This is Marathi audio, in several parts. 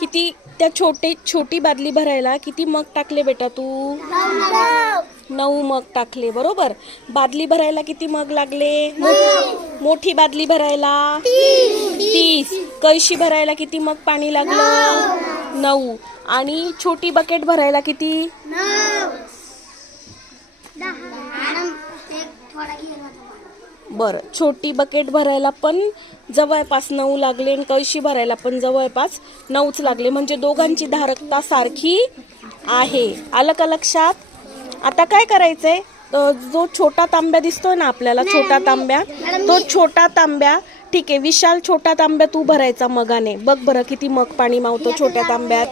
किती त्या छोटी बादली भरायला किती मग टाकले बेटा तू? 9 मग टाकले, बरोबर. बादली भरायला किती मग लागले? मोठी बादली भरायला 30. कळशी भरायला किती मग पाणी लागलं? 9. आणि छोटी बकेट भरायला किती? बरं, छोटी बकेट भरायला पण जवळपास 9 लागले आणि कळशी भरायला पण जवळपास 9च लागले. म्हणजे दोघांची धारकता सारखी आहे. आलं का लक्षात? आता काय करायचंय, जो छोटा तांब्या दिसतोय ना आपल्याला, छोटा तांब्या, तो छोटा तांब्या, ठीक आहे विशाल, छोटा तांब्या तू भरायचा मगाने. बघ बरं किती मग पाणी मावतो छोट्या तांब्यात.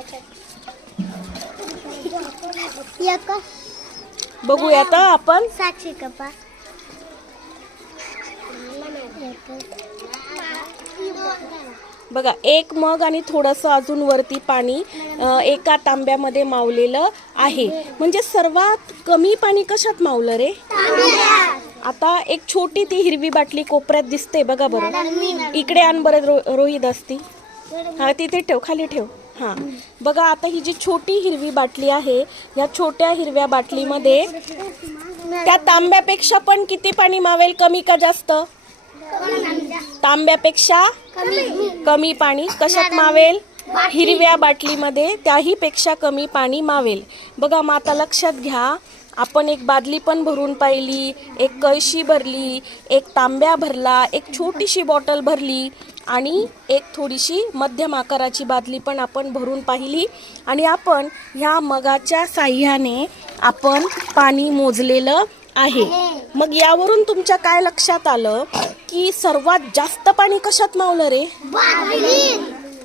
बघूया आता आपण. बघा, 1 मग आणि थोडंसं अजून वरती पाणी एका तांब्यामध्ये मावलेलं आहे. म्हणजे सर्वात कमी पाणी कशात मावलं रे? आता एक छोटी ती हिरवी बाटली कोपऱ्यात दिसते बघा बरं. इकडे आण बरं रोहित असती. हा तिथे ठेव, खाली ठेव. हां बघा, आता ही जी छोटी हिरवी बाटली आहे, या छोट्या हिरव्या बाटलीमध्ये त्या तांब्यापेक्षा पण किती पाणी मावेल? कमी का जास्त? तांब्यापेक्षा कमी पाणी कशात मावेल? हिरव्या बाटलीमध्ये त्याही पेक्षा कमी पाणी मावेल. बघा मग आता लक्षात घ्या, आपण एक बादली पण भरून पाहिली, एक कळशी भरली, एक तांब्या भरला, एक छोटीशी बॉटल भरली आणि एक थोडीशी मध्यम आकाराची बादली पण आपण भरून पाहिली. आणि आपण ह्या मगाच्या साह्याने आपण पाणी मोजलेलं आहे. मग यावरून तुमच्या काय लक्षात आलं की सर्वात जास्त पाणी कशात मावलं रे?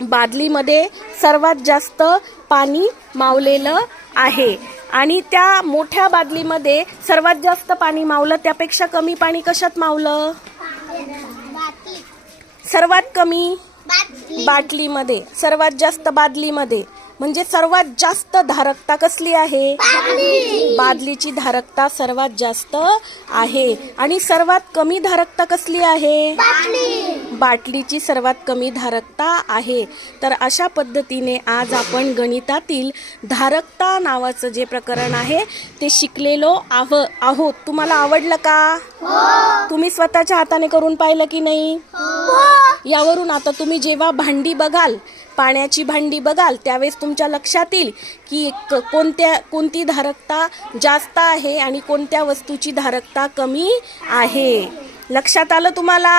बादलीमध्ये सर्वात जास्त पाणी मावलेलं आहे. आणि त्या मोठ्या बादलीमध्ये सर्वात जास्त पाणी मावलं, त्यापेक्षा कमी पाणी कशात मावलं? सर्वात कमी बाटलीमध्ये, सर्वात जास्त बादलीमध्ये. म्हणजे सर्वात जास्त धारकता कसली आहे? बादलीची धारकता सर्वात जास्त आहे. आणि सर्वात कमी धारकता कसली आहे? बाटलीची सर्वात कमी धारकता आहे. तर अशा पद्धतीने आज आपण गणितातील धारकता नावाचं जे प्रकरण आहे ते शिकलेलो आहोत. तुम्हाला आवडलं का? तुम्ही स्वतःच्या हाताने करून पाहिलं की नाही? यावरून आता तुम्ही जेव्हा भांडी बघाल, पाण्याची भांडी बघाल, त्यावेळेस तुमच्या लक्षात येईल की कोणती धारकता जास्त आहे आणि कोणत्या वस्तूची धारकता कमी आहे. लक्षात आलं तुम्हाला?